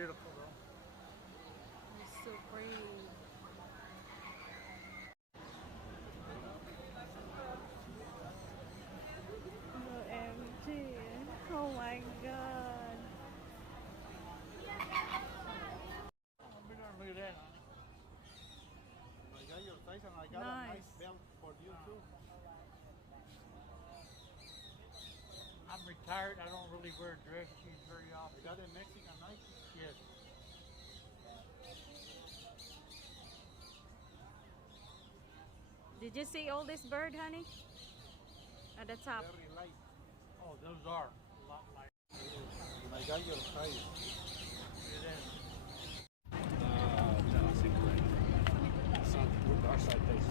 beautiful though. It's so pretty. OMG. Oh my god. Look at that. I got your size and I got a nice belt for you too. I'm retired. I don't really wear dress shoes very often. You got a Mexican Nike? Yes. Did you see all this bird, honey? At the top. Very light. Oh, those are a lot lighter. And I got your size. Look at that. No, I think our side faces.